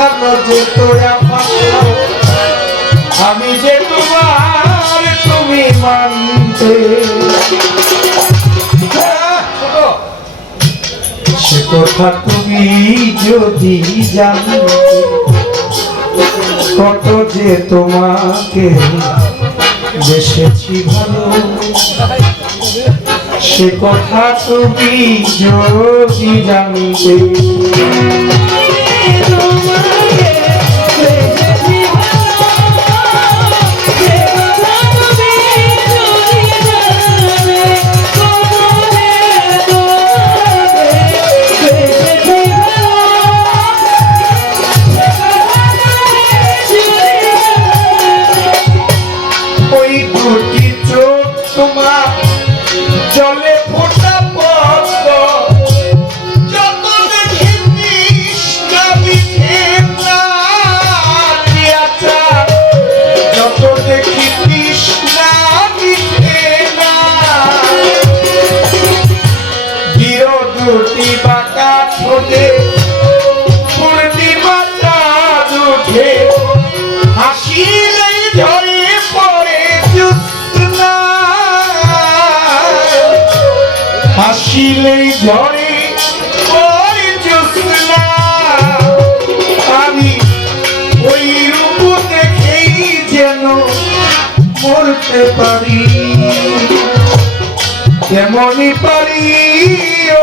যে তোরা আমি যে তোমার তুমি মানতে। সে কথা তুমি যদি জানতে, কত যে তোমাকে বেসেছি ভালো। সে কথা তুমি যদি জানতে দুটি চোখ তোমার, জলে ফোটা পদ্ম যত দেখি তৃষ্ণা মিঠে না দিয়াছা যত দেখি তৃষ্ণা মিঠে না হিরো দুটি বাঁকা ঠোঁটে হাসিলেই ঝরে পড়ে জ্যোৎস্না। আমি ওই রূপ দেখেই যেন মরতে পারি। কেমনই পারি ও